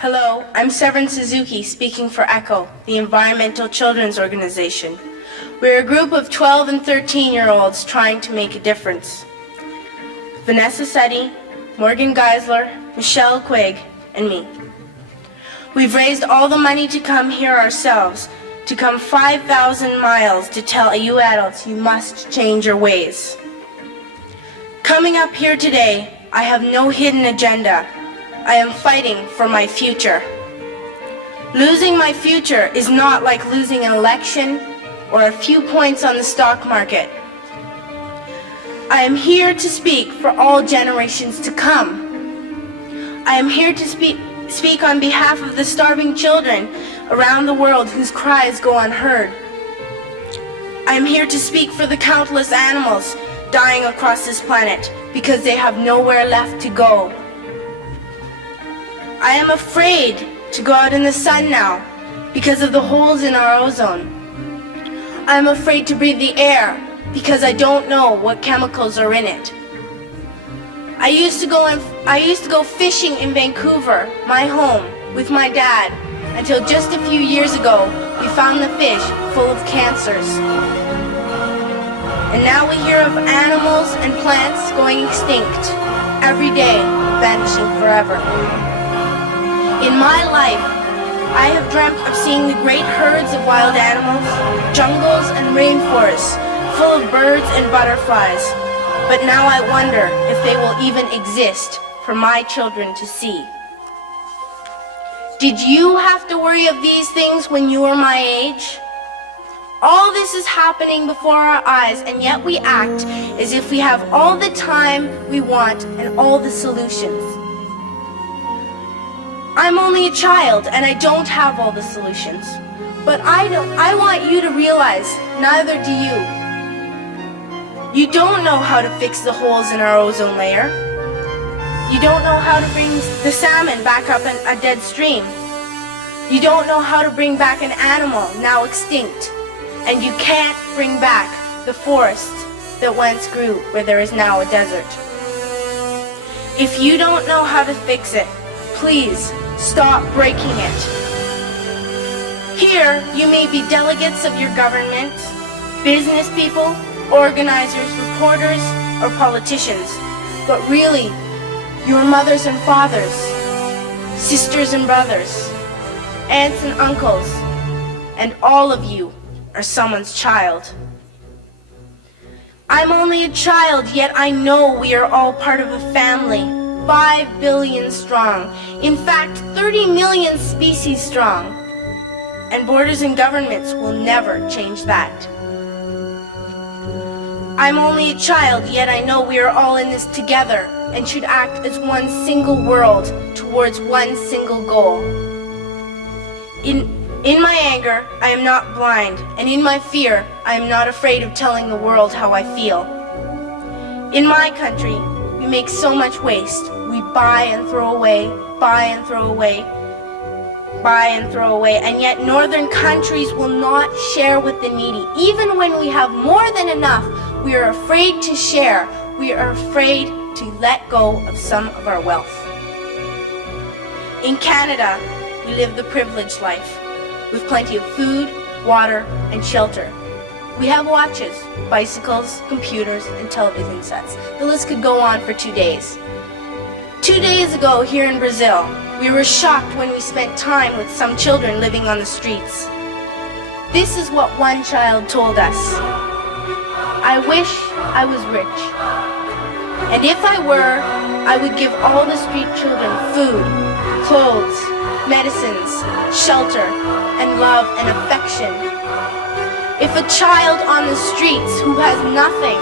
Hello, I'm Severin Suzuki speaking for ECHO, the Environmental Children's Organization. We're a group of 12 and 13-year-olds trying to make a difference. Vanessa Setti, Morgan Geisler, Michelle Quigg, and me. We've raised all the money to come here ourselves, to come 5,000 miles to tell you adults you must change your ways. Coming up here today, I have no hidden agenda. I am fighting for my future. Losing my future is not like losing an election or a few points on the stock market. I am here to speak for all generations to come. I am here to speak on behalf of the starving children around the world whose cries go unheard. I am here to speak for the countless animals dying across this planet because they have nowhere left to go. I am afraid to go out in the sun now because of the holes in our ozone. I am afraid to breathe the air because I don't know what chemicals are in it. I used to go fishing in Vancouver, my home, with my dad, until just a few years ago we found the fish full of cancers. And now we hear of animals and plants going extinct, every day vanishing forever. In my life, I have dreamt of seeing the great herds of wild animals, jungles and rainforests full of birds and butterflies. But now I wonder if they will even exist for my children to see. Did you have to worry of these things when you were my age? All this is happening before our eyes, and yet we act as if we have all the time we want and all the solutions. I'm only a child and I don't have all the solutions. But I want you to realize, neither do you. You don't know how to fix the holes in our ozone layer. You don't know how to bring the salmon back up in a dead stream. You don't know how to bring back an animal now extinct. And you can't bring back the forest that once grew where there is now a desert. If you don't know how to fix it, please stop breaking it. Here, you may be delegates of your government, business people, organizers, reporters, or politicians, but really, your mothers and fathers, sisters and brothers, aunts and uncles, and all of you are someone's child. I'm only a child, yet I know we are all part of a family, 5 billion strong, in fact 30 million species strong, and borders and governments will never change that. I'm only a child, yet I know we are all in this together and should act as one single world towards one single goal. In my anger, I am not blind, and in my fear, I am not afraid of telling the world how I feel. In my country, we make so much waste. We buy and throw away, buy and throw away, buy and throw away, and yet northern countries will not share with the needy. Even when we have more than enough, we are afraid to share. We are afraid to let go of some of our wealth. In Canada, we live the privileged life, with plenty of food, water, and shelter. We have watches, bicycles, computers, and television sets. The list could go on for 2 days. 2 days ago here in Brazil, we were shocked when we spent time with some children living on the streets. This is what one child told us. I wish I was rich. And if I were, I would give all the street children food, clothes, medicines, shelter, and love and affection. If a child on the streets who has nothing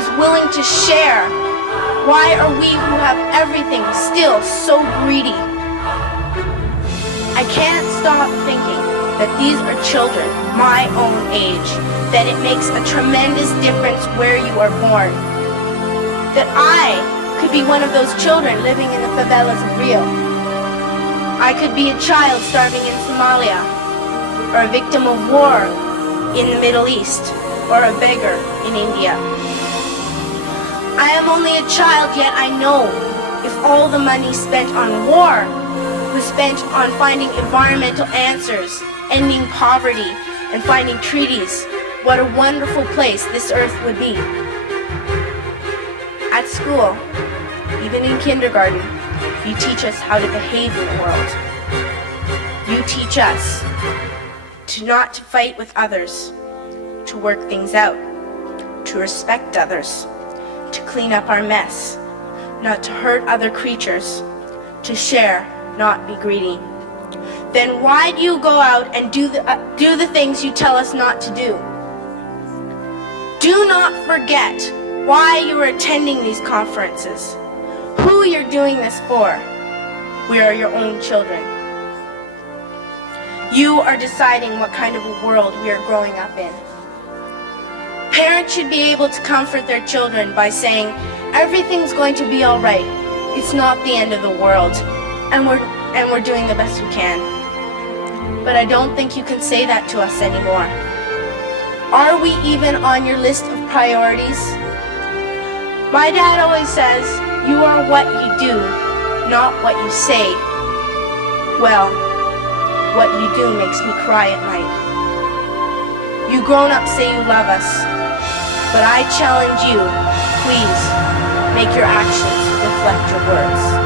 is willing to share, why are we who have everything still so greedy? I can't stop thinking that these are children my own age, that it makes a tremendous difference where you are born. That I could be one of those children living in the favelas of Rio. I could be a child starving in Somalia, or a victim of war in the Middle East, or a beggar in India. I am only a child, yet I know if all the money spent on war was spent on finding environmental answers, ending poverty, and finding treaties, what a wonderful place this earth would be. At school, even in kindergarten, you teach us how to behave in the world. You teach us not to fight with others, to work things out, to respect others, to clean up our mess, not to hurt other creatures, to share, not be greedy. Then why do you go out and do the things you tell us not to do? Do not forget why you are attending these conferences, who you're doing this for. We are your own children. You are deciding what kind of a world we are growing up in. Parents should be able to comfort their children by saying, everything's going to be all right. It's not the end of the world, and we're doing the best we can. But I don't think you can say that to us anymore. Are we even on your list of priorities? My dad always says, you are what you do, not what you say. Well, what you do makes me cry at night. You grown-ups say you love us, but I challenge you, please, make your actions reflect your words.